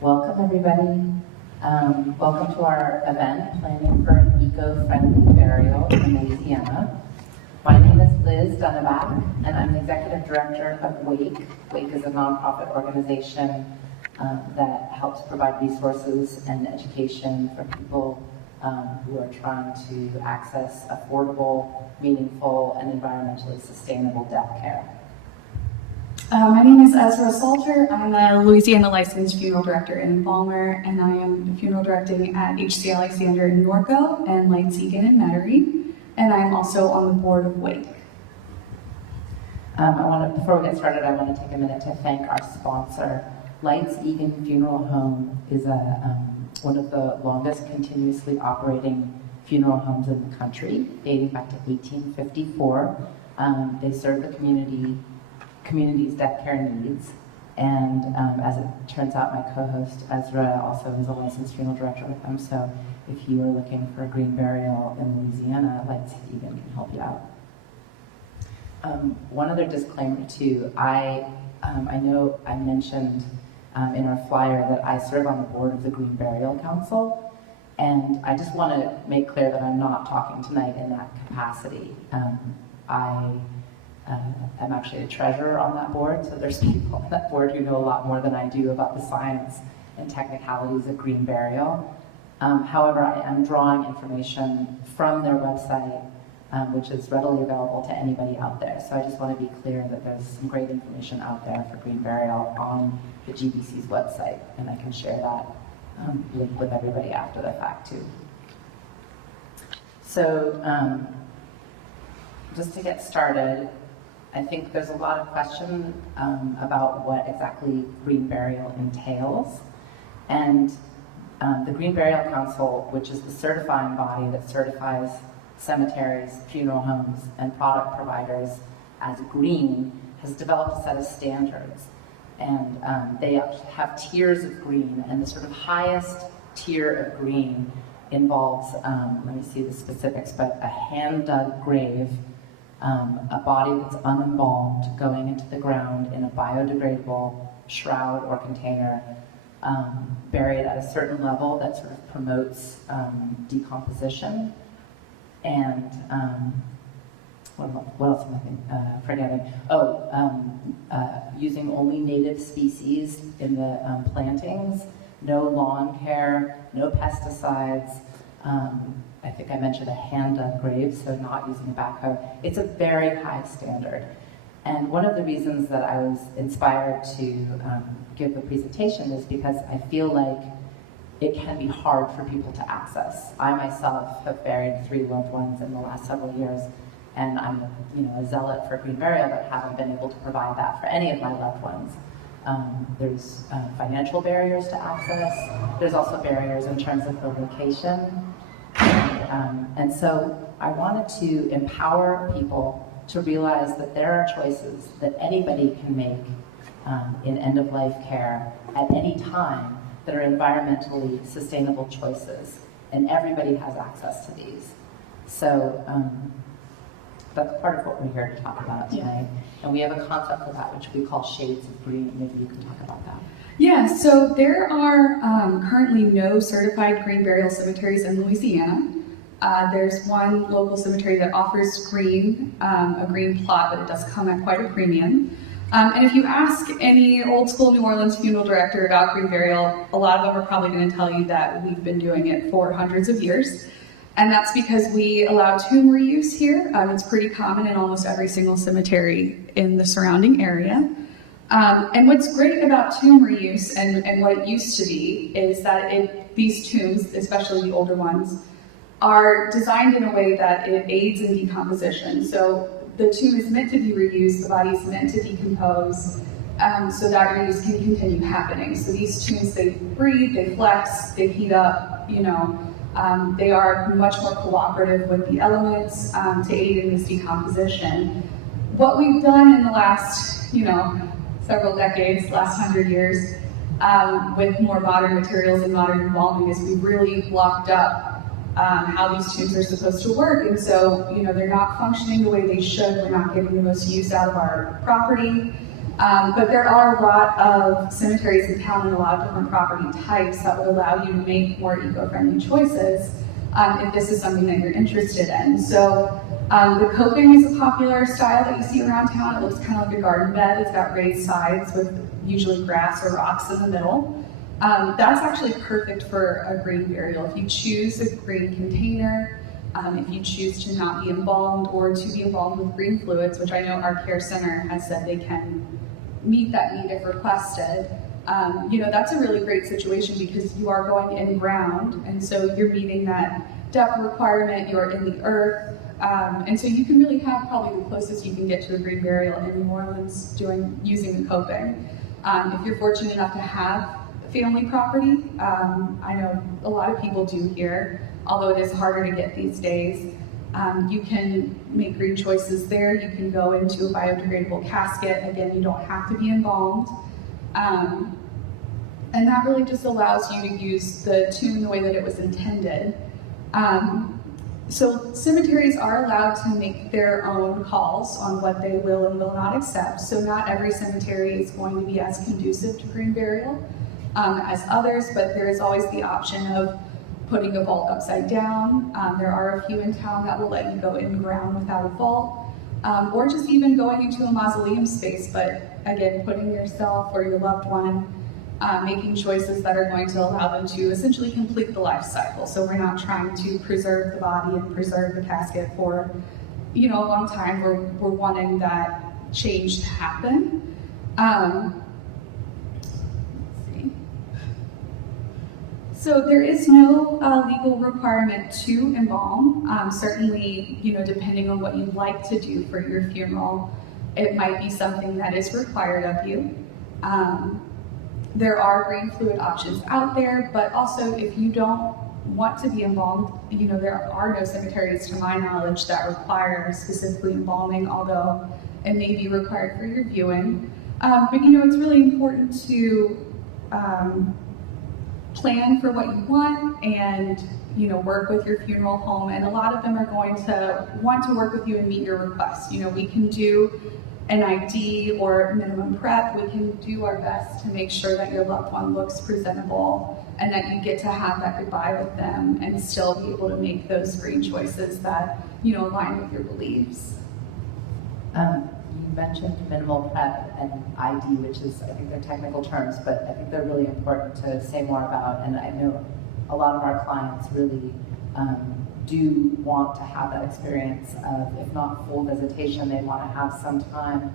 Welcome, everybody. Welcome to our event, Planning for an Eco-Friendly Burial in Louisiana. My name is Liz Dunneback, and I'm the Executive Director of WAKE. WAKE is a nonprofit organization that helps provide resources and education for people who are trying to access affordable, meaningful, and environmentally sustainable death care. My name is Ezra Salter. I'm a Louisiana licensed funeral director and embalmer, and I am funeral directing at HC Alexander in Norco and Lights Egan in Metairie, and I'm also on the board of WAKE. Before we get started, I want to take a minute to thank our sponsor. Lights Egan Funeral Home is one of the longest continuously operating funeral homes in the country, dating back to 1854. They serve the community's death care needs. And as it turns out, my co-host Ezra also is a licensed funeral director with them. So if you are looking for a green burial in Louisiana, Lights Egan can help you out. One other disclaimer too, I know I mentioned in our flyer that I serve on the board of the Green Burial Council. And I just want to make clear that I'm not talking tonight in that capacity. I'm actually a treasurer on that board, so there's people on that board who know a lot more than I do about the science and technicalities of green burial. However, I am drawing information from their website, which is readily available to anybody out there. So I just want to be clear that there's some great information out there for green burial on the GBC's website, and I can share that link with everybody after the fact too. So just to get started, I think there's a lot of question about what exactly green burial entails. And the Green Burial Council, which is the certifying body that certifies cemeteries, funeral homes, and product providers as green, has developed a set of standards. And they have tiers of green, and the sort of highest tier of green involves, let me see the specifics, but a hand-dug grave, a body that's unembalmed going into the ground in a biodegradable shroud or container, buried at a certain level that sort of promotes decomposition. And what else am I forgetting? Using only native species in the plantings, no lawn care, no pesticides. I think I mentioned a hand-dug grave, so not using a backhoe. It's a very high standard. And one of the reasons that I was inspired to give the presentation is because I feel like it can be hard for people to access. I myself have buried 3 loved ones in the last several years, and I'm a zealot for green burial, but haven't been able to provide that for any of my loved ones. There's financial barriers to access. There's also barriers in terms of the location. And so I wanted to empower people to realize that there are choices that anybody can make in end-of-life care at any time that are environmentally sustainable choices, and everybody has access to these. So that's part of what we're here to talk about tonight. Yeah. And we have a concept for that, which we call Shades of Green. Maybe you can talk about that. Yeah, so there are currently no certified green burial cemeteries in Louisiana. There's one local cemetery that offers a green plot, but it does come at quite a premium. And if you ask any old school New Orleans funeral director about green burial, a lot of them are probably going to tell you that we've been doing it for hundreds of years. And that's because we allow tomb reuse here. It's pretty common in almost every single cemetery in the surrounding area. And what's great about tomb reuse and what it used to be is that these tombs, especially the older ones, are designed in a way that it aids in decomposition. So the tomb is meant to be reused, the body is meant to decompose, so that reuse can continue happening. So these tombs, they breathe, they flex, they heat up, they are much more cooperative with the elements to aid in this decomposition. What we've done in the last, several decades, last 100 years, with more modern materials and modern embalming, is we've really locked up how these tombs are supposed to work. And so, they're not functioning the way they should. We're not getting the most use out of our property. But there are a lot of cemeteries in town and a lot of different property types that would allow you to make more eco-friendly choices if this is something that you're interested in. So the coping is a popular style that you see around town. It looks kind of like a garden bed. It's got raised sides with usually grass or rocks in the middle. That's actually perfect for a green burial. If you choose a green container, if you choose to not be embalmed or to be embalmed with green fluids, which I know our care center has said they can meet that need if requested, that's a really great situation because you are going in ground, and so you're meeting that depth requirement, you're in the earth, and so you can really have probably the closest you can get to a green burial in New Orleans using the coping. If you're fortunate enough to have family property, I know a lot of people do here, although it is harder to get these days. You can make green choices there. You can go into a biodegradable casket. Again, you don't have to be embalmed. And that really just allows you to use the tomb the way that it was intended. So cemeteries are allowed to make their own calls on what they will and will not accept. So not every cemetery is going to be as conducive to green burial as others, but there is always the option of putting a vault upside down. There are a few in town that will let you go in ground without a vault, or just even going into a mausoleum space, but again, putting yourself or your loved one, making choices that are going to allow them to essentially complete the life cycle. So we're not trying to preserve the body and preserve the casket for, a long time. We're wanting that change to happen. So there is no legal requirement to embalm. Certainly, depending on what you'd like to do for your funeral, it might be something that is required of you. There are green fluid options out there, but also if you don't want to be embalmed, there are no cemeteries to my knowledge that require specifically embalming, although it may be required for your viewing. But it's really important to plan for what you want and work with your funeral home, and a lot of them are going to want to work with you and meet your requests. We can do an ID or minimum prep. We can do our best to make sure that your loved one looks presentable and that you get to have that goodbye with them and still be able to make those green choices that align with your beliefs. You mentioned minimal prep and ID, which is, I think they're technical terms, but I think they're really important to say more about. And I know a lot of our clients really do want to have that experience of, if not full visitation, they want to have some time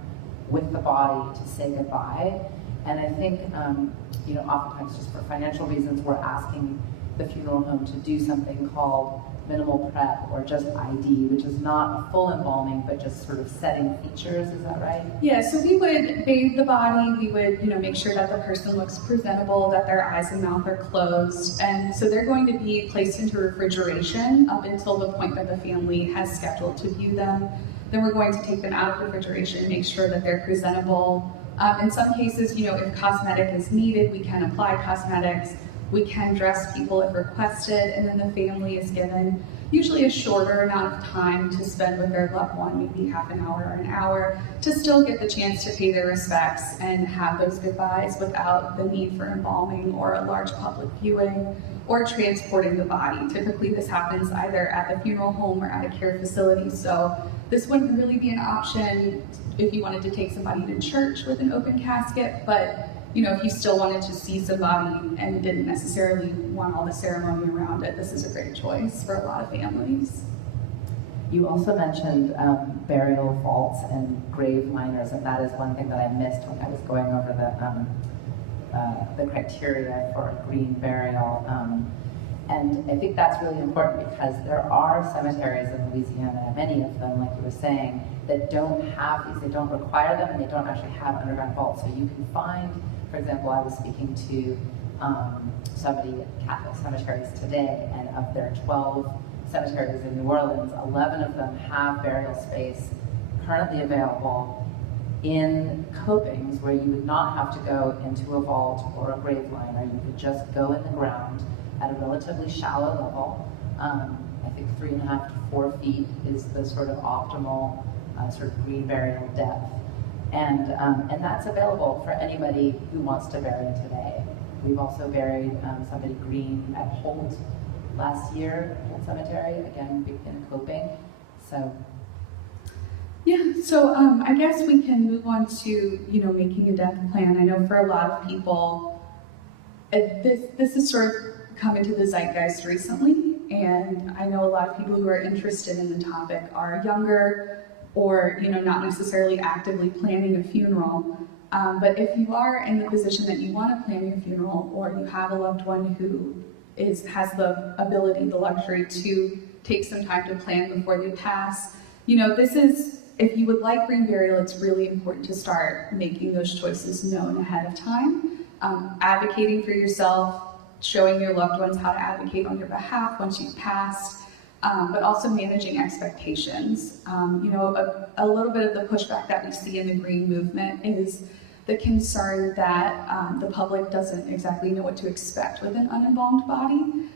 with the body to say goodbye. And I think, oftentimes just for financial reasons, we're asking the funeral home to do something called minimal prep or just ID, which is not a full embalming, but just sort of setting features. Is that right? Yeah, so we would bathe the body. We would, make sure that the person looks presentable, that their eyes and mouth are closed. And so they're going to be placed into refrigeration up until the point that the family has scheduled to view them. Then we're going to take them out of refrigeration and make sure that they're presentable. In some cases, if cosmetic is needed, we can apply cosmetics. We can dress people if requested, and then the family is given usually a shorter amount of time to spend with their loved one, maybe half an hour or an hour, to still get the chance to pay their respects and have those goodbyes without the need for embalming or a large public viewing or transporting the body. Typically this happens either at the funeral home or at a care facility, so this wouldn't really be an option if you wanted to take somebody to church with an open casket, but if you still wanted to see somebody and didn't necessarily want all the ceremony around it, this is a great choice for a lot of families. You also mentioned burial vaults and grave liners, and that is one thing that I missed when I was going over the criteria for a green burial. And I think that's really important because there are cemeteries in Louisiana, many of them, like you were saying, that don't have these, they don't require them, and they don't actually have underground vaults. So you can find, for example, I was speaking to somebody at Catholic cemeteries today, and of their 12 cemeteries in New Orleans, 11 of them have burial space currently available in copings where you would not have to go into a vault or a grave liner. You could just go in the ground at a relatively shallow level. I think 3.5 to 4 feet is the sort of optimal sort of green burial depth. And that's available for anybody who wants to bury today. We've also buried somebody green at Holt last year, Holt Cemetery, again, in Coping. So. Yeah, so I guess we can move on to, making a death plan. I know for a lot of people, this has sort of come into the zeitgeist recently, and I know a lot of people who are interested in the topic are younger or, not necessarily actively planning a funeral. But if you are in the position that you want to plan your funeral, or you have a loved one who has the ability, the luxury to take some time to plan before they pass, if you would like green burial, it's really important to start making those choices known ahead of time. Advocating for yourself, showing your loved ones how to advocate on your behalf once you've passed, but also managing expectations. A little bit of the pushback that we see in the green movement is the concern that the public doesn't exactly know what to expect with an unembalmed body.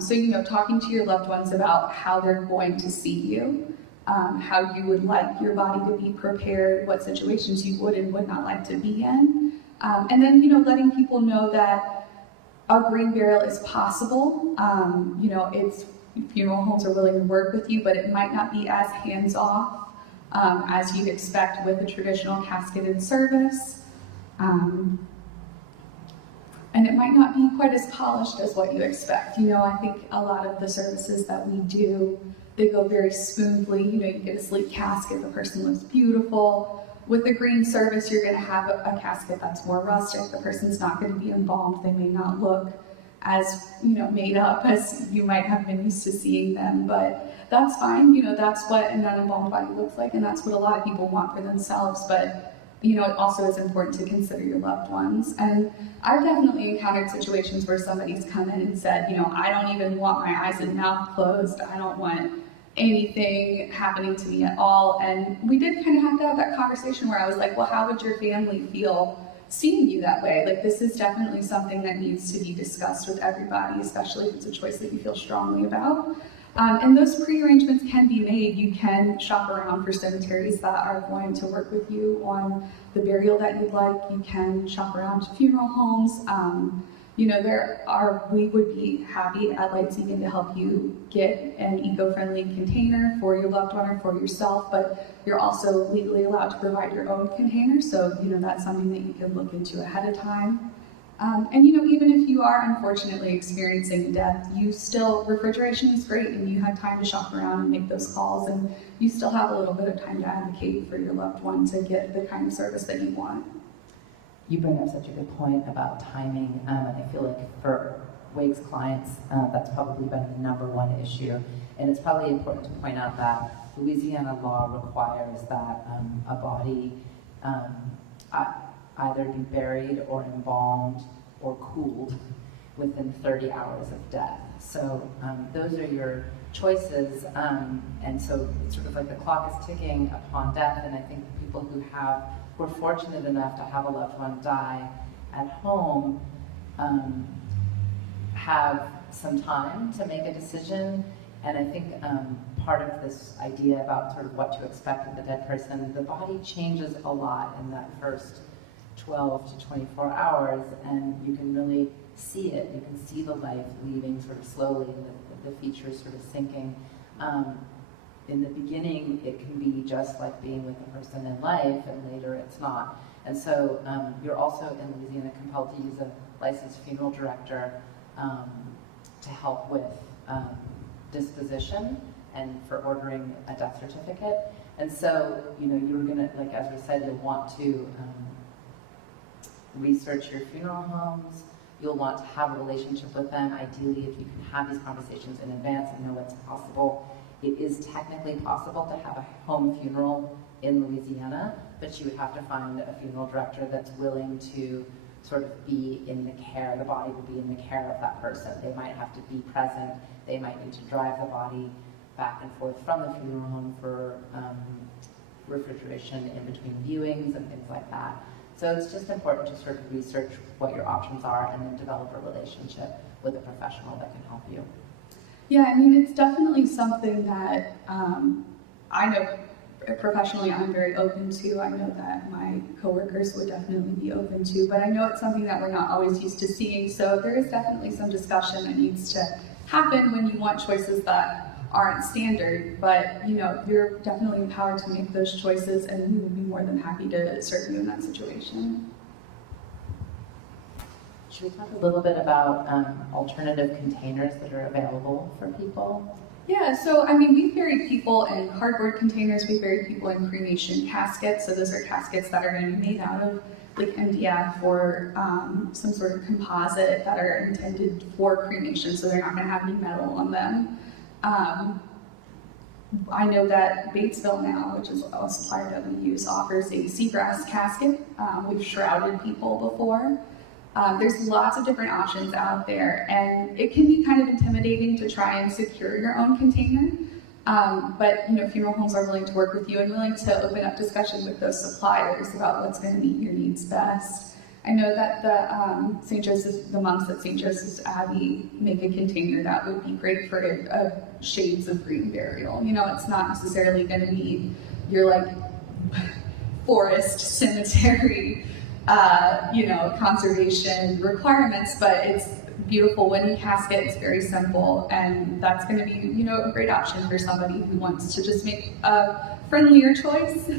So, talking to your loved ones about how they're going to see you, how you would like your body to be prepared, what situations you would and would not like to be in. And then, letting people know that a green burial is possible. Funeral homes are willing to work with you, but it might not be as hands-off as you'd expect with a traditional casketed service. And it might not be quite as polished as what you expect. I think a lot of the services that we do, they go very smoothly. You get a sleek casket, the person looks beautiful. With a green service, you're going to have a casket that's more rustic. The person's not going to be embalmed. They may not look as, made up as you might have been used to seeing them, but that's fine. That's what an unembalmed body looks like, and that's what a lot of people want for themselves. But it also is important to consider your loved ones. And I've definitely encountered situations where somebody's come in and said, I don't even want my eyes and mouth closed. I don't want anything happening to me at all. And we did kind of have to have that conversation where I was like, well, how would your family feel seeing you that way? Like, this is definitely something that needs to be discussed with everybody, especially if it's a choice that you feel strongly about. And those pre-arrangements can be made. You can shop around for cemeteries that are going to work with you on the burial that you'd like. You can shop around to funeral homes. We would be happy at Lightseeking to help you get an eco-friendly container for your loved one or for yourself, but you're also legally allowed to provide your own container, so that's something that you can look into ahead of time. And even if you are unfortunately experiencing death, refrigeration is great, and you have time to shop around and make those calls, and you still have a little bit of time to advocate for your loved one to get the kind of service that you want. You bring up such a good point about timing. I feel like for Wake's clients, that's probably been the number one issue. And it's probably important to point out that Louisiana law requires that a body either be buried or embalmed or cooled within 30 hours of death. So those are your choices. And so it's sort of like the clock is ticking upon death. And I think people who are fortunate enough to have a loved one die at home have some time to make a decision. And I think part of this idea about sort of what to expect of the dead person, the body changes a lot in that first 12 to 24 hours, and you can really see it. You can see the life leaving sort of slowly, and the features sort of sinking. In the beginning, it can be just like being with a person in life, and later it's not. And so you're also in Louisiana compelled to use a licensed funeral director to help with disposition and for ordering a death certificate. And so, you're gonna, like as we said, you'll want to research your funeral homes. You'll want to have a relationship with them. Ideally, if you can have these conversations in advance and know what's possible. It is technically possible to have a home funeral in Louisiana, but you would have to find a funeral director that's willing to sort of be in the care, the body will be in the care of that person. They might have to be present. They might need to drive the body back and forth from the funeral home for refrigeration in between viewings and things like that. So it's just important to sort of research what your options are and then develop a relationship with a professional that can help you. Yeah, it's definitely something that I know professionally I'm very open to. I know that my coworkers would definitely be open to, but I know it's something that we're not always used to seeing. So there is definitely some discussion that needs to happen when you want choices that aren't standard. But you're definitely empowered to make those choices, and we would be more than happy to serve you in that situation. Should we talk a little bit about alternative containers that are available for people? Yeah, so we bury people in cardboard containers, we bury people in cremation caskets. So those are caskets that are going to be made out of like MDF or some sort of composite that are intended for cremation, so they're not going to have any metal on them. I know that Batesville now, which is a supplier that we use, offers a seagrass casket. We've shrouded people before. There's lots of different options out there, and it can be kind of intimidating to try and secure your own container. But funeral homes are willing to work with you and willing to open up discussion with those suppliers about what's going to meet your needs best. I know that the monks at St. Joseph's Abbey make a container that would be great for shades of green burial. It's not necessarily going to be your forest cemetery conservation requirements, but it's beautiful wooden casket. It's very simple, and that's going to be a great option for somebody who wants to just make a friendlier choice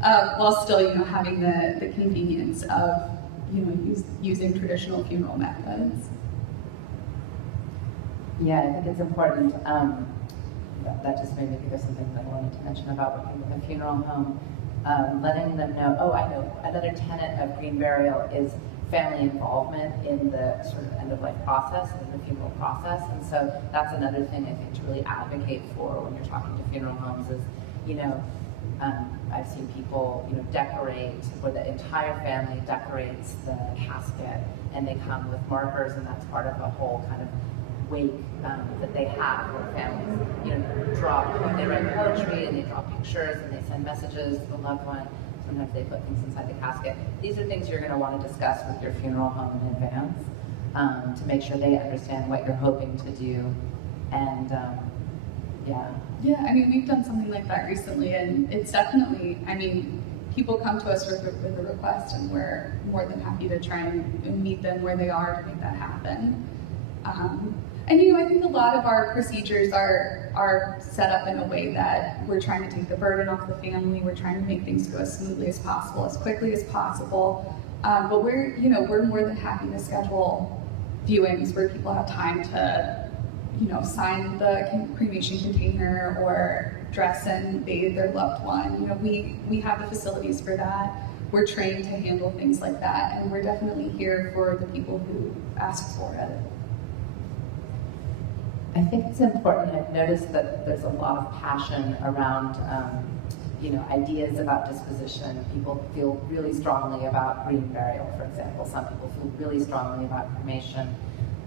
while still having the convenience of using traditional funeral methods. Yeah, I think it's important. That just made me think of something that I wanted to mention about working with a funeral home. Letting them know, I know another tenet of green burial is family involvement in the sort of end-of-life process, in the funeral process. And so that's another thing I think to really advocate for when you're talking to funeral homes is, I've seen people, decorate, where the entire family decorates the casket, and they come with markers, and that's part of a whole kind of wake that they have where families, they write poetry and they draw pictures and they send messages to the loved one. Sometimes they put things inside the casket. These are things you're going to want to discuss with your funeral home in advance to make sure they understand what you're hoping to do. And Yeah, we've done something like that recently, and it's definitely, people come to us with a request, and we're more than happy to try and meet them where they are to make that happen. I think a lot of our procedures are set up in a way that we're trying to take the burden off the family. We're trying to make things go as smoothly as possible, as quickly as possible. But we're more than happy to schedule viewings where people have time to, sign the cremation container or dress and bathe their loved one. We have the facilities for that. We're trained to handle things like that, and we're definitely here for the people who ask for it. I think it's important. I've noticed that there's a lot of passion around, ideas about disposition. People feel really strongly about green burial, for example. Some people feel really strongly about cremation.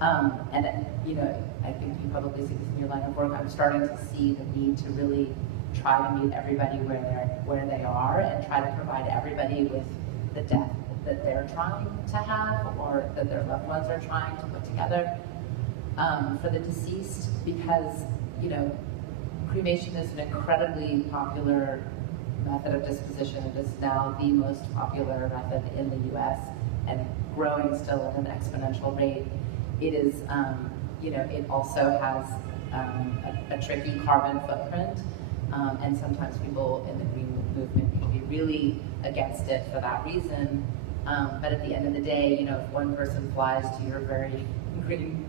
I think you probably see this in your line of work. I'm starting to see the need to really try to meet everybody where they are and try to provide everybody with the death that they're trying to have or that their loved ones are trying to put together. For the deceased, because cremation is an incredibly popular method of disposition. It is now the most popular method in the U.S. and growing still at an exponential rate. It is, it also has a tricky carbon footprint, and sometimes people in the green movement can be really against it for that reason. But at the end of the day, if one person flies to your very green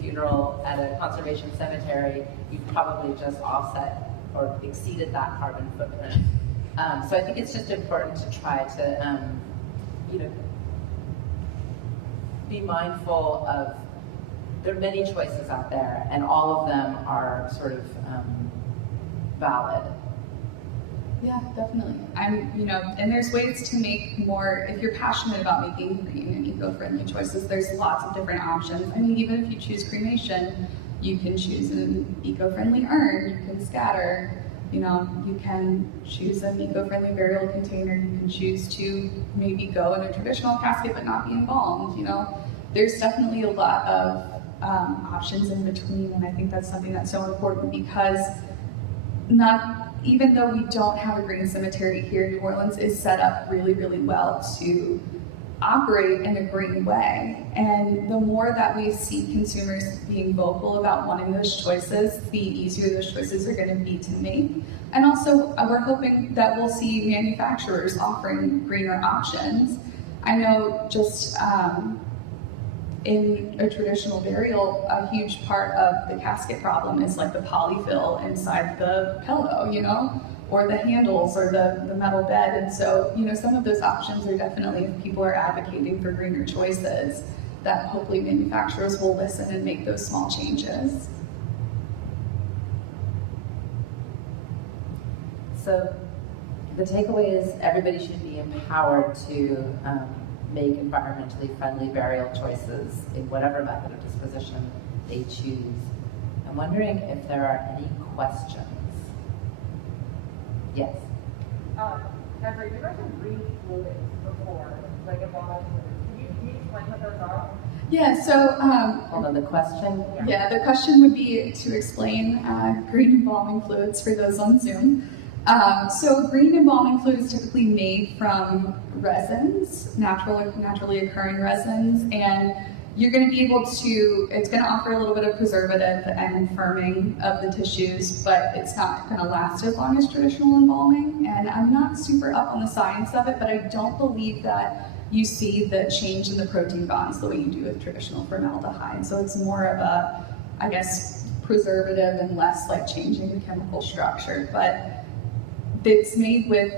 funeral at a conservation cemetery, you've probably just offset or exceeded that carbon footprint. So I think it's just important to try to, be mindful of, there are many choices out there, and all of them are sort of valid. Yeah, definitely. And there's ways to make more, if you're passionate about making green and eco-friendly choices, there's lots of different options. Even if you choose cremation, you can choose an eco-friendly urn, you can scatter, you can choose an eco-friendly burial container, you can choose to maybe go in a traditional casket but not be embalmed, There's definitely a lot of options in between, and I think that's something that's so important because even though we don't have a green cemetery here, New Orleans is set up really, really well to operate in a green way. And the more that we see consumers being vocal about wanting those choices, the easier those choices are going to be to make. And also, we're hoping that we'll see manufacturers offering greener options. I know just in a traditional burial, a huge part of the casket problem is like the polyfill inside the pillow, or the handles or the metal bed. And so, some of those options are definitely, if people are advocating for greener choices, that hopefully manufacturers will listen and make those small changes. So the takeaway is everybody should be empowered to make environmentally friendly burial choices in whatever method of disposition they choose. I'm wondering if there are any questions. Yes. Have you mentioned green fluids before, like embalming fluids? Can you explain what those are? Yeah, so Hold on, the question? yeah, the question would be to explain green embalming fluids for those on Zoom. So green embalming fluid is typically made from resins, naturally occurring resins, and you're going to be able to, it's going to offer a little bit of preservative and firming of the tissues, but it's not going to last as long as traditional embalming. And I'm not super up on the science of it, but I don't believe that you see the change in the protein bonds the way you do with traditional formaldehyde. So it's more of a, I guess, preservative and less like changing the chemical structure. But it's made with,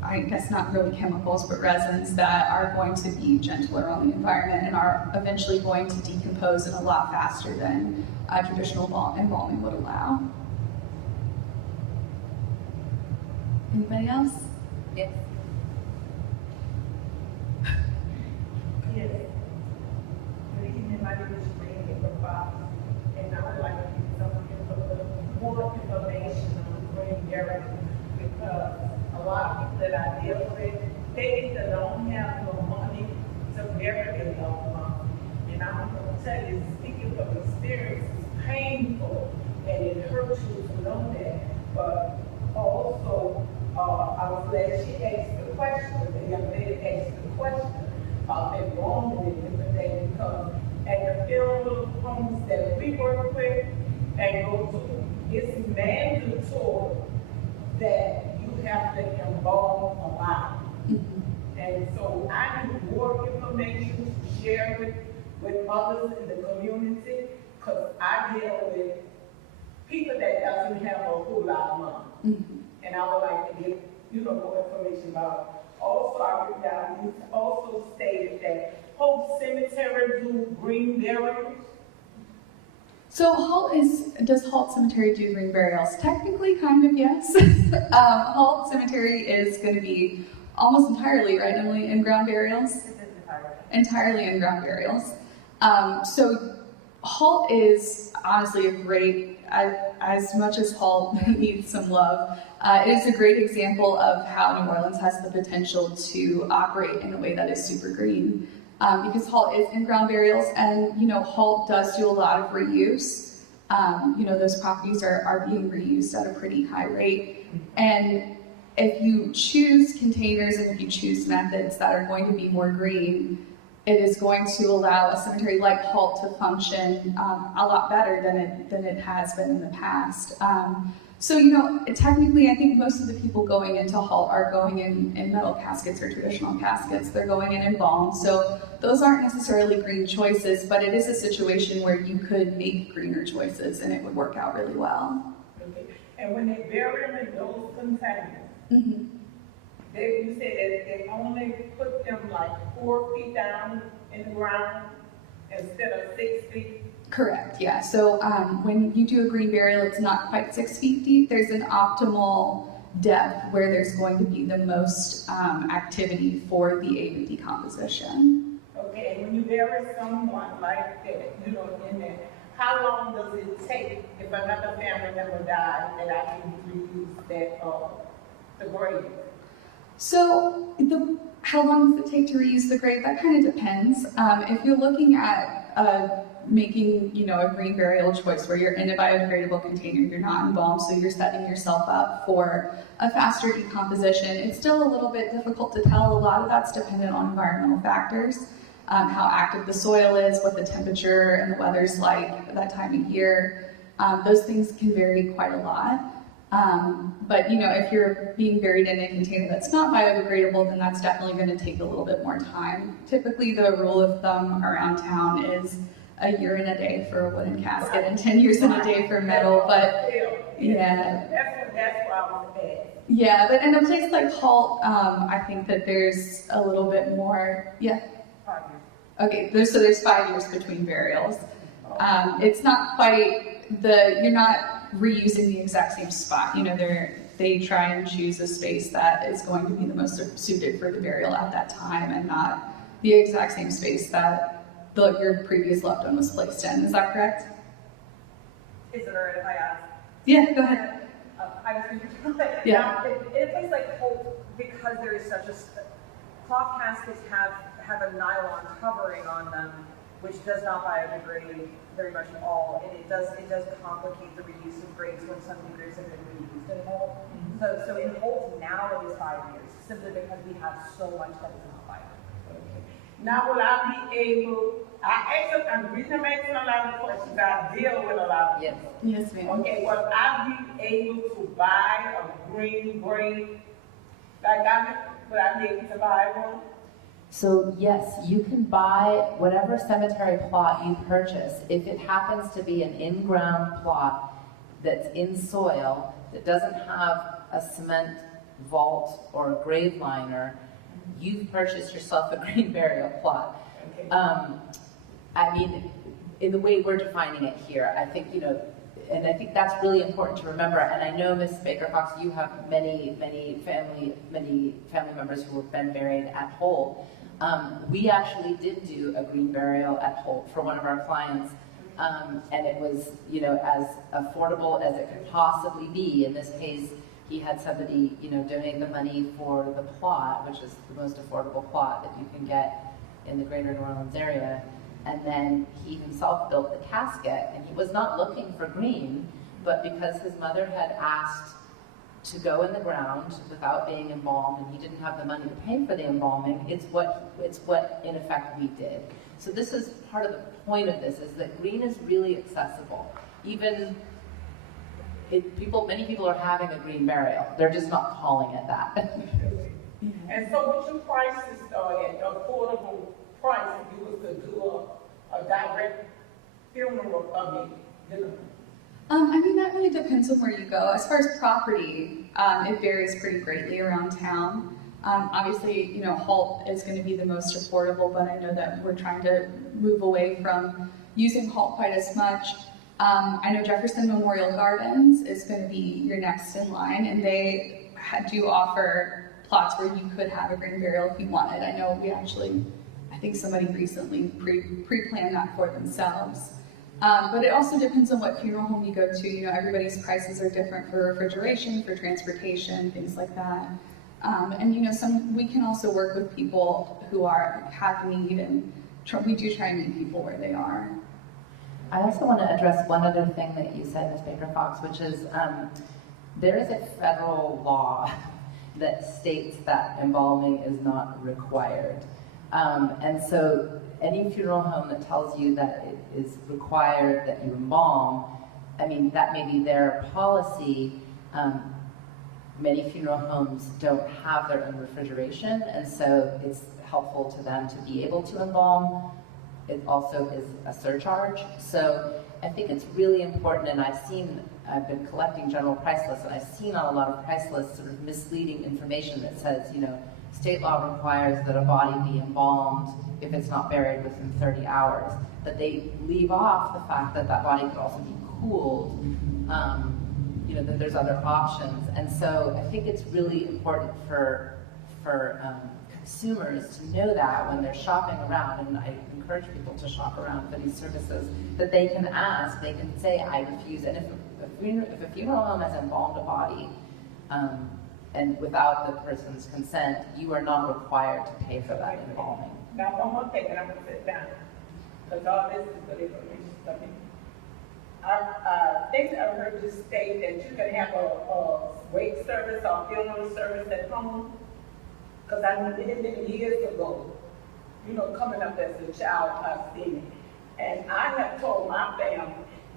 I guess not really chemicals, but resins that are going to be gentler on the environment and are eventually going to decompose in a lot faster than traditional embalming would allow. Anybody else? Yes. Yes. Good evening, my name is Randy from Fox, and I would like to get some more information on green burial because a lot of people that I deal with, they either don't have no money to bury their loved ones. And I'm going to tell you, speaking from experience, it's painful and it hurts you to know that. But also, I was glad she asked the question, the young lady asked the question about enrollment and different things because at the funeral homes that we work with and go to, it's mandatory that you have to embalm a body. And so I need more information to share with others in the community because I deal with people that doesn't have a whole lot of money. And I would like to get, more information about it. Also, I wrote down, you also stated that Hope Cemetery do green burials. So does Halt Cemetery do green burials? Technically, kind of, yes. Halt Cemetery is going to be almost entirely, right, Emily, in-ground burials? This is Entirely in-ground burials. So Halt is honestly a great, as much as Halt needs some love, it is a great example of how New Orleans has the potential to operate in a way that is super green. Because Halt is in-ground burials, and Halt does do a lot of reuse. Those properties are being reused at a pretty high rate. And if you choose containers and if you choose methods that are going to be more green, it is going to allow a cemetery like Halt to function a lot better than it has been in the past. So, technically, I think most of the people going into Halt are going in metal caskets or traditional caskets. They're going in embalmed. So those aren't necessarily green choices, but it is a situation where you could make greener choices and it would work out really well. Okay. And when they bury them in those containers, you said that they only put them like 4 feet down in the ground instead of 6 feet? Correct, yeah. So when you do a green burial, it's not quite 6 feet deep. There's an optimal depth where there's going to be the most activity for the aid of decomposition. Okay, and when you bury someone like that, in there, how long does it take if another family member died that I can reuse that, the grave? So how long does it take to reuse the grave? That kind of depends. If you're looking at a making, a green burial choice where you're in a biodegradable container, you're not embalmed, so you're setting yourself up for a faster decomposition. It's still a little bit difficult to tell. A lot of that's dependent on environmental factors, how active the soil is, what the temperature and the weather's like at that time of year. Those things can vary quite a lot. But if you're being buried in a container that's not biodegradable, then that's definitely going to take a little bit more time. Typically, the rule of thumb around town is a year and a day for a wooden casket and 10 years and a day for metal. But yeah, That's why I was at. yeah. But in a place like Holt, I think that there's a little bit more. Yeah. 5 years. Okay. There's 5 years between burials. It's not quite you're not reusing the exact same spot. They try and choose a space that is going to be the most suited for the burial at that time, and not the exact same space that your previous loved one was placed in. Is that correct? Is it alright if I ask? Yeah, go ahead. I was thinking, Yeah. now, in a place like Holt, because there is such a, cloth caskets have a nylon covering on them, which does not biodegrade very much at all, and it does complicate the reuse of graves when so many graves have been reused in Holt. So in Holt now it is 5 years, simply because we have so much that is not biodegrade. Now will I be able, I'm reason I'm asking a lot of questions, I deal with a lot of. Yes. Yes, ma'am. Okay, will I be able to buy a green grave? Would I be able to buy one? So yes, you can buy whatever cemetery plot you purchase. If it happens to be an in-ground plot that's in soil, that doesn't have a cement vault or a grave liner, you've purchased yourself a green burial plot. Okay. I mean, in the way we're defining it here, I think, and I think that's really important to remember. And I know, Ms. Baker Fox, you have many family members who have been buried at Holt. We actually did do a green burial at Holt for one of our clients, and it was, as affordable as it could possibly be. In this case, he had somebody, donate the money for the plot, which is the most affordable plot that you can get in the greater New Orleans area. And then he himself built the casket, and he was not looking for green, but because his mother had asked to go in the ground without being embalmed, and he didn't have the money to pay for the embalming, it's what in effect we did. So this is part of the point of this, is that green is really accessible. Even many people are having a green burial, they're just not calling it that. And so what your prices are at affordable price if you was to do a direct funeral of me? I mean, that really depends on where you go. As far as property, it varies pretty greatly around town. Obviously, Holt is going to be the most affordable, but I know that we're trying to move away from using Holt quite as much. I know Jefferson Memorial Gardens is going to be your next in line, and they do offer plots where you could have a green burial if you wanted. I know I think somebody recently pre-planned that for themselves. But it also depends on what funeral home you go to. Everybody's prices are different for refrigeration, for transportation, things like that. And we can also work with people who have need, and we do try and meet people where they are. I also want to address one other thing that you said, Ms. Baker Fox, which is there is a federal law that states that embalming is not required. And so any funeral home that tells you that it is required that you embalm, I mean, that may be their policy. Many funeral homes don't have their own refrigeration, and so it's helpful to them to be able to embalm. It also is a surcharge. So I think it's really important, and I've been collecting general price lists, and I've seen on a lot of price lists sort of misleading information that says, state law requires that a body be embalmed if it's not buried within 30 hours. But they leave off the fact that that body could also be cooled, that there's other options. And so I think it's really important for consumers to know that when they're shopping around, and I encourage people to shop around for these services, that they can ask, they can say, I refuse. And if a funeral home has embalmed a body, and without the person's consent, you are not required to pay for that embalming. Now, one more thing, and I'm going to sit down. because all this is good information for me. I think I heard you state that you can have a wake service or funeral service at home. Because I know many years ago, you know, coming up as a child, I've seen it. And I have told my family,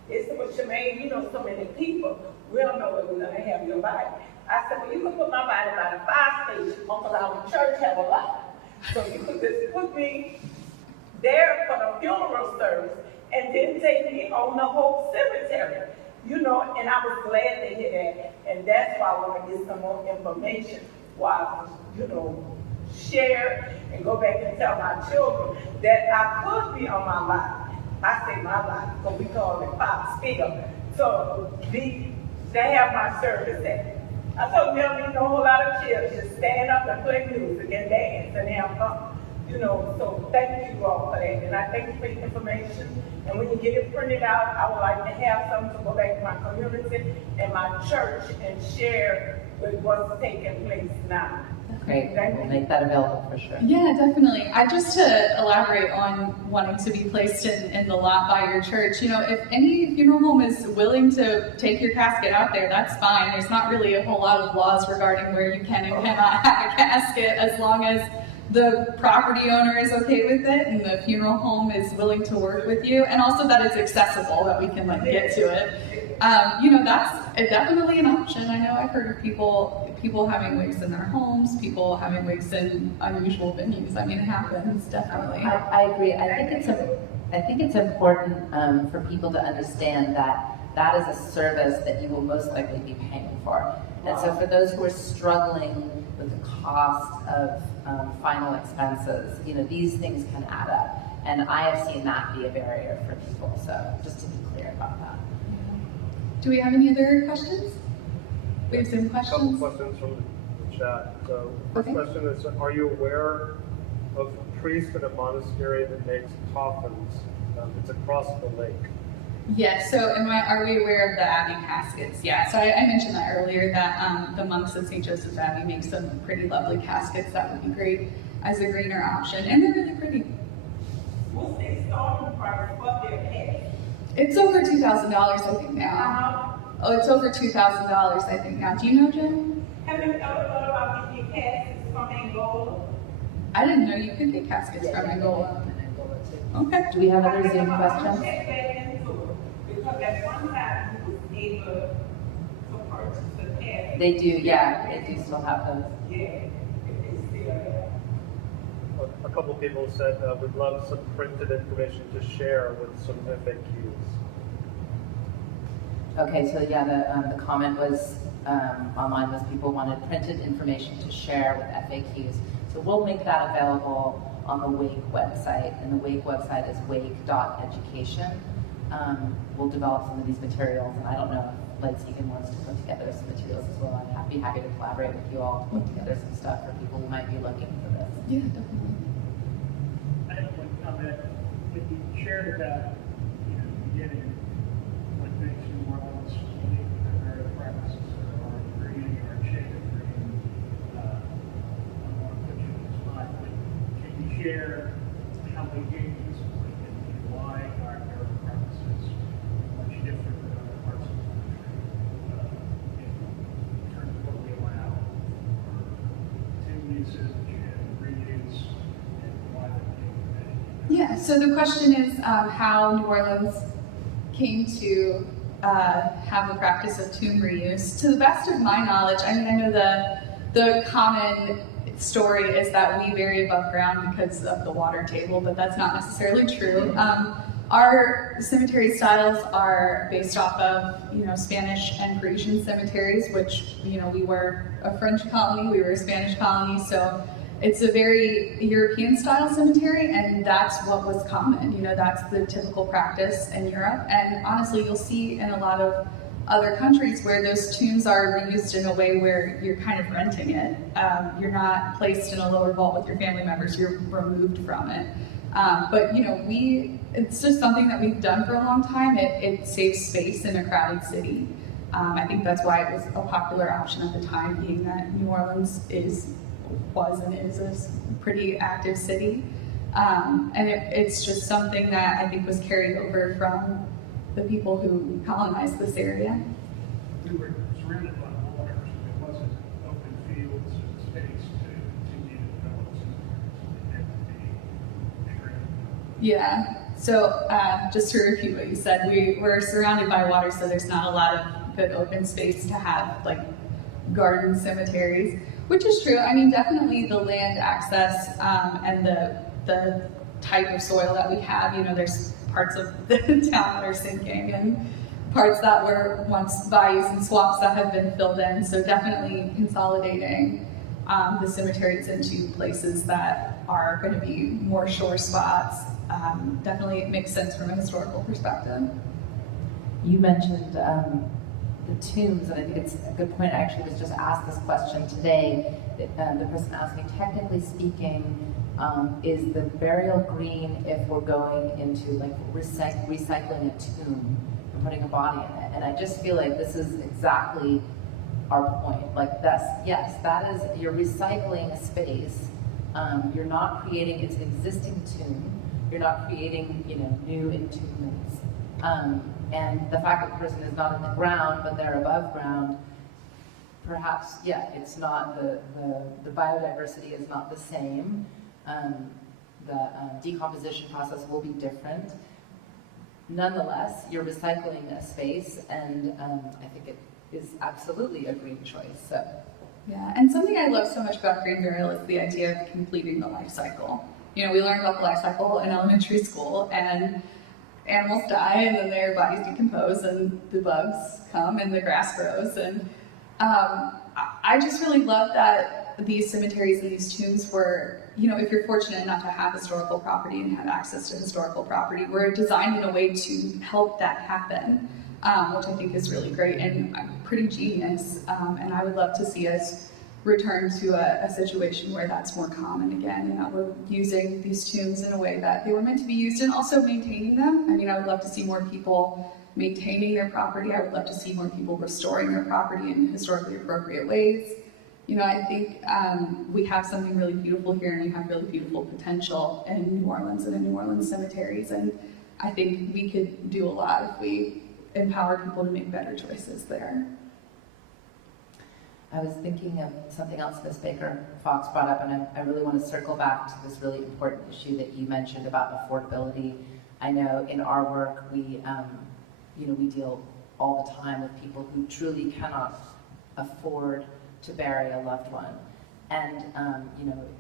it's what Shemaine, you know, so many people, we don't know where we're gonna have your body. I said, well, you can put my body by the fire station, because our church have a lot. So you could just put me there for the funeral service, and then take me on the whole cemetery. You know, and I was glad to hear that, and that's why I want to get some more information, while, you know, share and go back and tell my children that I could be on my life. I say my life, because we call it Pop Spiegel. So they have my service at. I told them they don't need a whole lot of chairs, just stand up and play music and dance and have fun. You know, so thank you all for that. And I thank you for the information. And when you get it printed out, I would like to have some to go back to my community and my church and share with what's taking place now. Great, we'll make that available for sure. Yeah, definitely. Just to elaborate on wanting to be placed in the lot by your church, you know, if any funeral home is willing to take your casket out there, that's fine. There's not really a whole lot of laws regarding where you can and cannot have a casket, as long as the property owner is okay with it and the funeral home is willing to work with you, and also that it's accessible, that we can like get to it. You know, that's definitely an option. I know I've heard of people having wakes in their homes, people having wakes in unusual venues. I mean, it happens, definitely. I agree. I think it's important for people to understand that that is a service that you will most likely be paying for. And so for those who are struggling with the cost of final expenses, you know, these things can add up. And I have seen that be a barrier for people. So just to be clear about that. Do we have any other questions? We have some A couple questions. questions from the chat. So, first Okay. question is, are you aware of a priest in a monastery that makes coffins? It's across the lake. Yes, so are we aware of the Abbey caskets? Yeah, so I mentioned that earlier, that the monks at St. Joseph's Abbey make some pretty lovely caskets. That would be great as a greener option, and they're really pretty. What's the starting price for their pets? It's over $2,000, I think, now. Oh, it's over $2,000, I think, now. Do you know, Jim? Have you ever thought about getting caskets from Angola? I didn't know you could get caskets from Angola. Okay. Do we have other Zoom I'm gonna questions? check back into it, because at one time we was able to purchase the casket. They do, yeah, they do still have those. Yeah, it's still there. A couple people said we'd love some printed information to share with some FAQs. Okay, so yeah, the comment was online was people wanted printed information to share with FAQs. So we'll make that available on the WAKE website, and the WAKE website is wake.education. We'll develop some of these materials, and I don't know if Leipzig wants to put together some materials as well. I'd be happy to collaborate with you all to put together some stuff for people who might be looking for this. Yeah, definitely. I have one comment. When you shared about, you know, beginning what makes New Orleans unique with their various practices or green or shaded green, I don't want to put you in the spot, but can you share how we gain this point and why our various practices are much different than other parts of the country in terms of what we allow for tin usage and reuse and why they're being permitted? Yeah, so the question is how New Orleans came to have a practice of tomb reuse. To the best of my knowledge, I mean, I know the common story is that we bury above ground because of the water table, but that's not necessarily true. Our cemetery styles are based off of, you know, Spanish and Parisian cemeteries, which, you know, we were a French colony, we were a Spanish colony, so it's a very European style cemetery, and that's what was common. You know, that's the typical practice in Europe. And honestly, you'll see in a lot of other countries where those tombs are reused in a way where you're kind of renting it. You're not placed in a lower vault with your family members, you're removed from it. But you know, it's just something that we've done for a long time. It saves space in a crowded city. I think that's why it was a popular option at the time, being that New Orleans was and is a pretty active city. And it's just something that I think was carried over from the people who colonized this area. We were surrounded by water, so there wasn't open fields and space to continue to develop cemeteries. It had to be bigger. Yeah. So just to repeat what you said, we're surrounded by water, so there's not a lot of good open space to have like garden cemeteries, which is true. I mean, definitely the land access and the type of soil that we have. You know, there's parts of the town that are sinking and parts that were once bayous and swamps that have been filled in. So definitely consolidating the cemeteries into places that are going to be more shore spots. Definitely makes sense from a historical perspective. You mentioned the tombs, and I think it's a good point. I actually was just asked this question today. The person asked me, technically speaking, is the burial green if we're going into like recycling a tomb and putting a body in it? And I just feel like this is exactly our point. Like yes, that is, you're recycling a space. You're not creating, it's an existing tomb. You're not creating, new entombments. And the fact that the person is not in the ground, but they're above ground, perhaps, it's not the biodiversity is not the same. The decomposition process will be different. Nonetheless, you're recycling a space, and I think it is absolutely a green choice. So. Yeah, and something I love so much about green burial is the idea of completing the life cycle. You know, we learn about the life cycle in elementary school, and animals die, and then their bodies decompose, and the bugs come, and the grass grows. And I just really love that these cemeteries and these tombs were, if you're fortunate enough to have historical property and have access to historical property, were designed in a way to help that happen, which I think is really great and pretty genius. And I would love to see us return to a situation where that's more common again, and that we're using these tombs in a way that they were meant to be used, and also maintaining them. I mean, I would love to see more people maintaining their property. I would love to see more people restoring their property in historically appropriate ways. I think we have something really beautiful here, and we have really beautiful potential in New Orleans and in New Orleans cemeteries, and I think we could do a lot if we empower people to make better choices there. I was thinking of something else Ms. Baker Fox brought up, and I really want to circle back to this really important issue that you mentioned about affordability. I know in our work, we deal all the time with people who truly cannot afford to bury a loved one. And,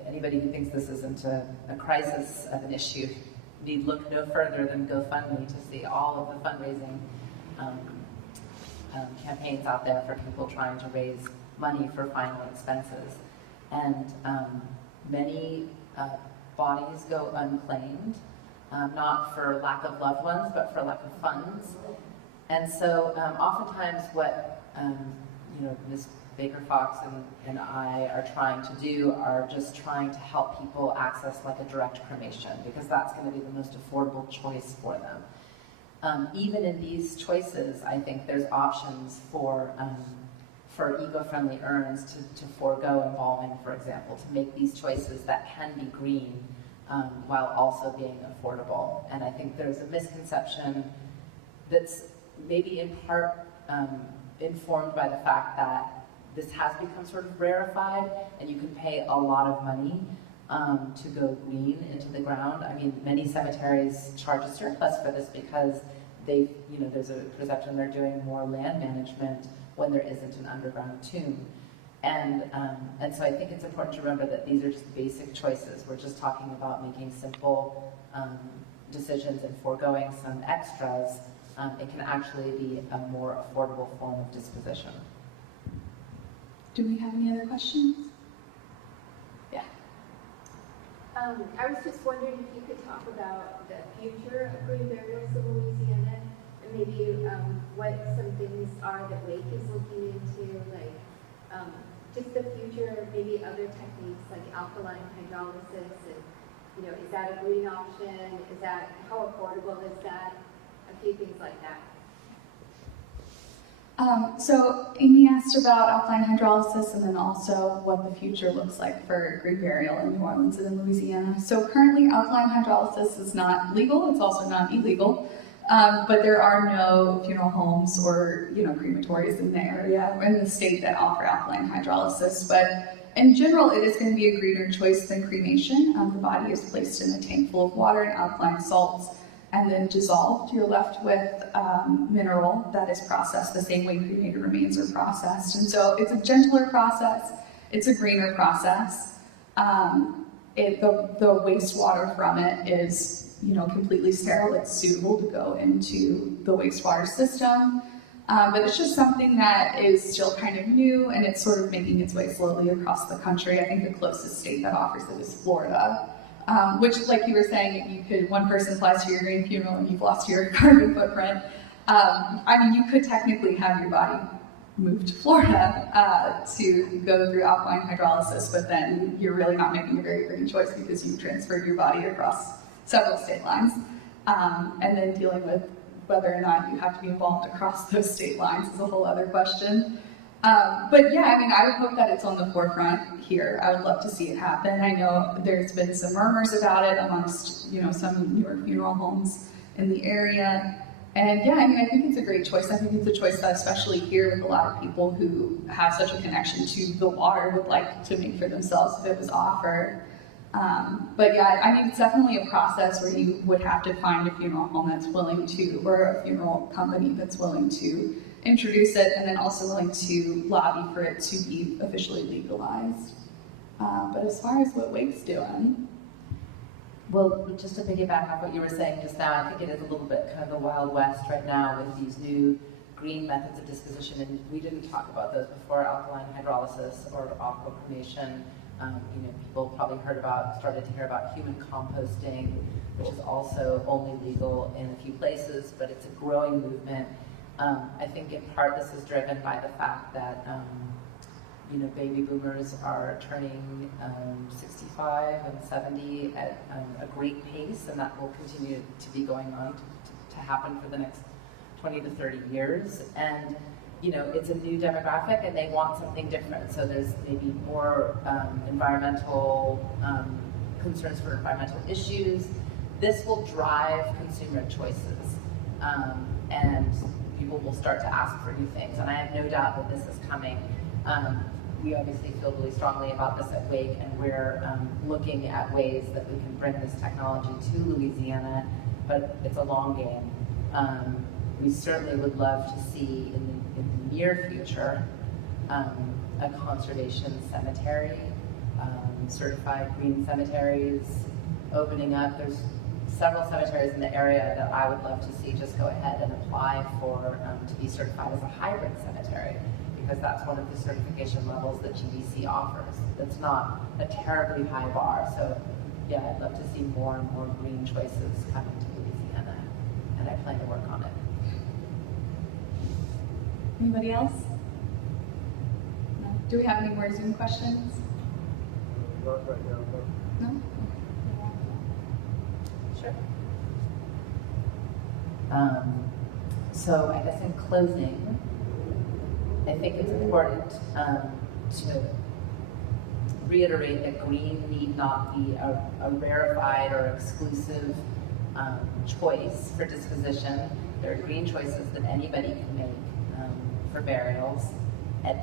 anybody who thinks this isn't a crisis of an issue need look no further than GoFundMe to see all of the fundraising campaigns out there for people trying to raise money for final expenses. And many bodies go unclaimed, not for lack of loved ones, but for lack of funds. And so oftentimes what Ms. Baker Fox and I are trying to do are just trying to help people access like a direct cremation, because that's going to be the most affordable choice for them. Even in these choices, I think there's options for eco-friendly urns to forego embalming, for example, to make these choices that can be green while also being affordable. And I think there's a misconception that's maybe in part informed by the fact that this has become sort of rarefied, and you can pay a lot of money to go green into the ground. I mean, many cemeteries charge a surplus for this because there's a perception they're doing more land management when there isn't an underground tomb. And so I think it's important to remember that these are just basic choices. We're just talking about making simple decisions and foregoing some extras. It can actually be a more affordable form of disposition. Do we have any other questions? Yeah. I was just wondering if you could talk about the future of green burials in Louisiana, and maybe what some things are that Wake is looking into, like just the future, maybe other techniques like alkaline hydrolysis, and is that a green option? How affordable is that? A few things like that. So Amy asked about alkaline hydrolysis and then also what the future looks like for green burial in New Orleans and in Louisiana. So currently alkaline hydrolysis is not legal, it's also not illegal, but there are no funeral homes or crematories in the area or in the state that offer alkaline hydrolysis. But in general, it is going to be a greener choice than cremation. The body is placed in a tank full of water and alkaline salts and then dissolved. You're left with mineral that is processed the same way cremated remains are processed. And so it's a gentler process, it's a greener process. The wastewater from it is completely sterile. It's suitable to go into the wastewater system. But it's just something that is still kind of new, and it's sort of making its way slowly across the country. I think the closest state that offers it is Florida. Which, like you were saying, one person flies to your green funeral and you've lost your carbon footprint. You could technically have your body moved to Florida to go through alkaline hydrolysis, but then you're really not making a very green choice because you transferred your body across several state lines. And then dealing with whether or not you have to be involved across those state lines is a whole other question. But yeah, I would hope that it's on the forefront here. I would love to see it happen. I know there's been some murmurs about it amongst, some newer funeral homes in the area. And yeah, I think it's a great choice. I think it's a choice that, especially here with a lot of people who have such a connection to the water, would like to make for themselves if it was offered. But yeah, it's definitely a process where you would have to find a funeral home that's willing to, or a funeral company that's willing to introduce it, and then also willing to lobby for it to be officially legalized. But as far as what Wake's doing, well, just to piggyback off what you were saying just now, I think it is a little bit kind of the Wild West right now with these new green methods of disposition, and we didn't talk about those before, alkaline hydrolysis or aquacremation. People probably started to hear about human composting, which is also only legal in a few places, but it's a growing movement. I think in part this is driven by the fact that baby boomers are turning 65 and 70 at a great pace, and that will continue to be going on to happen for the next 20 to 30 years. And it's a new demographic and they want something different. So there's maybe more environmental concerns for environmental issues. This will drive consumer choices. And people will start to ask for new things. And I have no doubt that this is coming. We obviously feel really strongly about this at Wake, and we're looking at ways that we can bring this technology to Louisiana, but it's a long game. We certainly would love to see in the near future a conservation cemetery, certified green cemeteries opening up. There's several cemeteries in the area that I would love to see just go ahead and apply for to be certified as a hybrid cemetery, because that's one of the certification levels that GBC offers. That's not a terribly high bar. So yeah, I'd love to see more and more green choices coming to Louisiana, and I plan to work on it. anybody else? No? Do we have any more Zoom questions? Not right now, no. No? Sure. So I guess in closing, I think it's important to reiterate that green need not be a rarefied or exclusive choice for disposition. There are green choices that anybody can make for burials at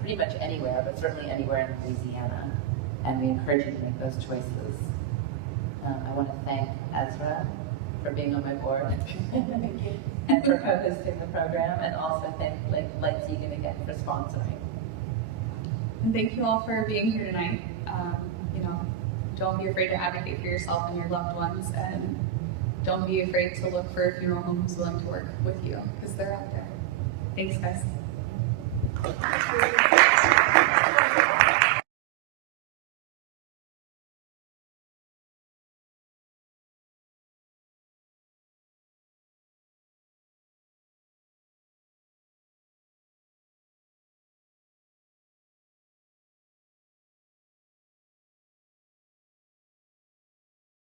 pretty much anywhere, but certainly anywhere in Louisiana. And we encourage you to make those choices. I want to thank Ezra for being on my board and for co-hosting the program, and also thank Lights Egan again for sponsoring. And thank you all for being here tonight. Don't be afraid to advocate for yourself and your loved ones, and don't be afraid to look for a funeral home who's willing to work with you, because they're out there. Thanks, guys.